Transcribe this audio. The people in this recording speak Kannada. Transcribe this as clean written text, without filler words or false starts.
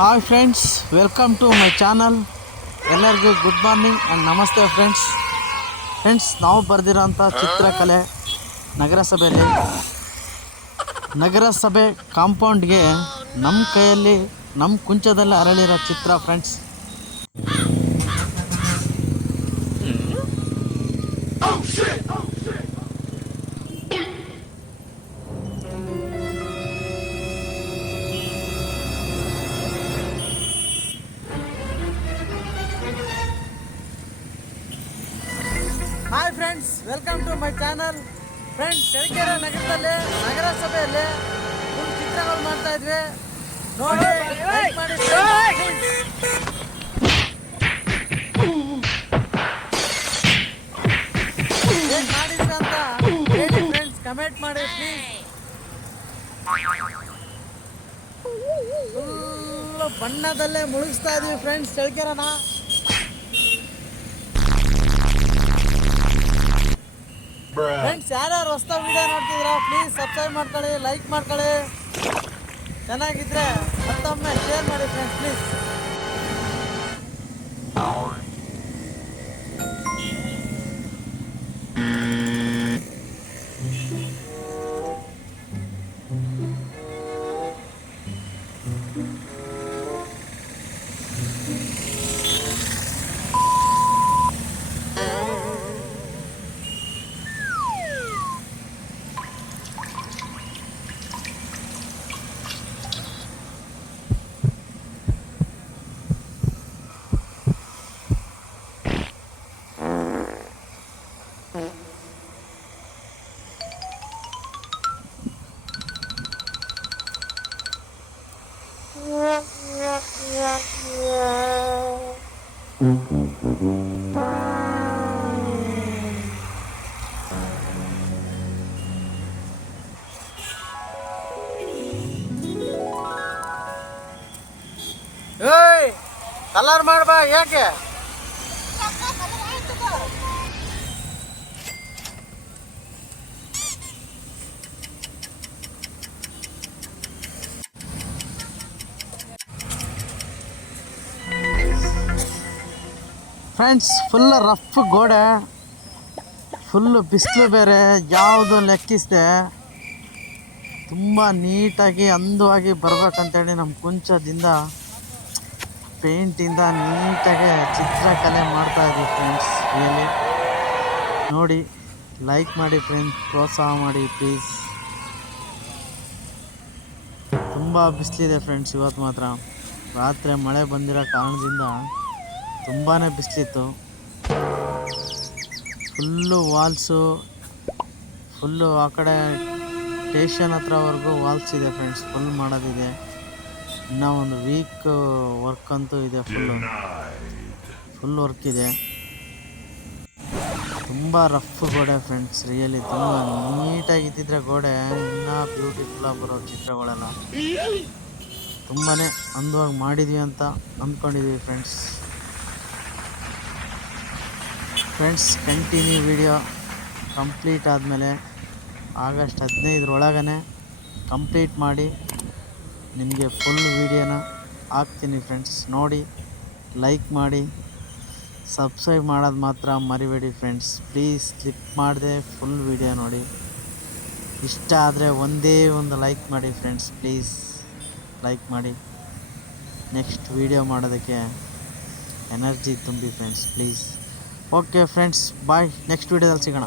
Hi friends, welcome to my channel. ಎಲ್ಲರಿಗೂ ಗುಡ್ ಮಾರ್ನಿಂಗ್ ಆ್ಯಂಡ್ ನಮಸ್ತೆ ಫ್ರೆಂಡ್ಸ್. ನಾವು ಬರೆದಿರೋಂಥ ಚಿತ್ರಕಲೆ ನಗರಸಭೆ ಕಾಂಪೌಂಡ್ಗೆ ನಮ್ಮ ಕೈಯಲ್ಲಿ ನಮ್ಮ ಕುಂಚದಲ್ಲಿ ಅರಳಿರೋ ಚಿತ್ರ friends. Hi friends, welcome to my channel. Friends, Challakere ನಗರಸಭೆಯಲ್ಲಿ ಫುಲ್ ಚಿತ್ರಗಳು ಮಾಡ್ತಾ ಇದ್ವಿ. ನೋಡಿ, ಲೈಕ್ ಮಾಡಿ, ಏನ್ ಮಾಡಿದ್ವಿ ಅಂತ ಹೇಳಿ ಫ್ರೆಂಡ್ಸ್, ಕಮೆಂಟ್ ಮಾಡಿ ಪ್ಲೀಸ್. ಫುಲ್ ಬಣ್ಣದಲ್ಲೇ ಮುಳುಗಿಸ್ತಾ ಇದೀವಿ ಫ್ರೆಂಡ್ಸ್ ಚಳ್ಳಕೆರೆನ. ಫ್ರೆಂಡ್ಸ್, ಯಾರ್ಯಾರು ಹೊಸ್ದಾಗಿ ವಿಡಿಯೋ ನೋಡ್ತಿದ್ದೀರಾ ಪ್ಲೀಸ್ ಸಬ್ಸ್ಕ್ರೈಬ್ ಮಾಡ್ಕೊಳ್ಳಿ, ಲೈಕ್ ಮಾಡ್ಕೊಳ್ಳಿ. ಚೆನ್ನಾಗಿದ್ರೆ ಮತ್ತೊಮ್ಮೆ ಶೇರ್ ಮಾಡಿ ಫ್ರೆಂಡ್ಸ್ ಪ್ಲೀಸ್. ಏಯ್, ಕಲರ್ ಮಾಡ್ಬಾ, ಯಾಕೆ? ಫ್ರೆಂಡ್ಸ್, ಫುಲ್ ರಫ್ ಗೋಡೆ, ಫುಲ್ಲು ಬಿಸಿಲು ಬೇರೆ, ಯಾವುದು ಲೆಕ್ಕಿಸದೆ ತುಂಬ ನೀಟಾಗಿ ಅಂದವಾಗಿ ಬರ್ಬೇಕಂತೇಳಿ ನಮ್ಮ ಕುಂಚದಿಂದ ಪೇಂಟಿಂದ ನೀಟಾಗಿ ಚಿತ್ರಕಲೆ ಮಾಡ್ತಾಯಿದ್ವಿ ಫ್ರೆಂಡ್ಸ್. ರಿಯಲಿ ನೋಡಿ, ಲೈಕ್ ಮಾಡಿ ಫ್ರೆಂಡ್ಸ್, ಪ್ರೋತ್ಸಾಹ ಮಾಡಿ ಪ್ಲೀಸ್. ತುಂಬ ಬಿಸಿಲಿದೆ ಫ್ರೆಂಡ್ಸ್. ಇವತ್ತು ಮಾತ್ರ ರಾತ್ರಿ ಮಳೆ ಬಂದಿರೋ ಕಾರಣದಿಂದ ತುಂಬಾ ಬಿಸಿಲಿತ್ತು. ಫುಲ್ಲು ವಾಲ್ಸು, ಫುಲ್ಲು ಆ ಕಡೆ ಸ್ಟೇಷನ್ ಹತ್ರವರೆಗೂ ವಾಲ್ಸ್ ಇದೆ ಫ್ರೆಂಡ್ಸ್. ಫುಲ್ ಮಾಡೋದಿದೆ. ಇನ್ನೂ ಒಂದು ವೀಕ್ ವರ್ಕ್ ಅಂತೂ ಇದೆ. ಫುಲ್ ವರ್ಕ್ ಇದೆ. ತುಂಬ ರಫ್ ಗೋಡೆ ಫ್ರೆಂಡ್ಸ್. ರಿಯಲಿ ತುಂಬ ನೀಟಾಗಿದ್ದಿದ್ರೆ ಗೋಡೆ ಇನ್ನೂ ಬ್ಯೂಟಿಫುಲ್ಲಾಗಿ ಬರೋ ಚಿತ್ರಗಳೆಲ್ಲ ತುಂಬಾ ಅಂದವಾಗಿ ಮಾಡಿದ್ವಿ ಅಂತ ಅಂದ್ಕೊಂಡಿದ್ದೀವಿ ಫ್ರೆಂಡ್ಸ್. ಕಂಟಿನ್ಯೂ ವಿಡಿಯೋ ಕಂಪ್ಲೀಟ್ ಆದಮೇಲೆ ಆಗಸ್ಟ್ 15 ಕಂಪ್ಲೀಟ್ ಮಾಡಿ ನಿಮಗೆ ಫುಲ್ ವೀಡಿಯೋನ ಹಾಕ್ತೀನಿ ಫ್ರೆಂಡ್ಸ್. ನೋಡಿ, ಲೈಕ್ ಮಾಡಿ, ಸಬ್ಸ್ಕ್ರೈಬ್ ಮಾಡೋದು ಮಾತ್ರ ಮರಿಬೇಡಿ ಫ್ರೆಂಡ್ಸ್ ಪ್ಲೀಸ್. ಸ್ಲಿಪ್ ಮಾಡದೆ ಫುಲ್ ವೀಡಿಯೋ ನೋಡಿ. ಇಷ್ಟ ಆದರೆ ಒಂದೇ ಒಂದು ಲೈಕ್ ಮಾಡಿ ಫ್ರೆಂಡ್ಸ್ ಪ್ಲೀಸ್. ಲೈಕ್ ಮಾಡಿ ನೆಕ್ಸ್ಟ್ ವೀಡಿಯೋ ಮಾಡೋದಕ್ಕೆ ಎನರ್ಜಿ ತುಂಬಿ friends please. Okay friends, bye. Next ವೀಡಿಯೋದಲ್ಲಿ ಸಿಗೋಣ.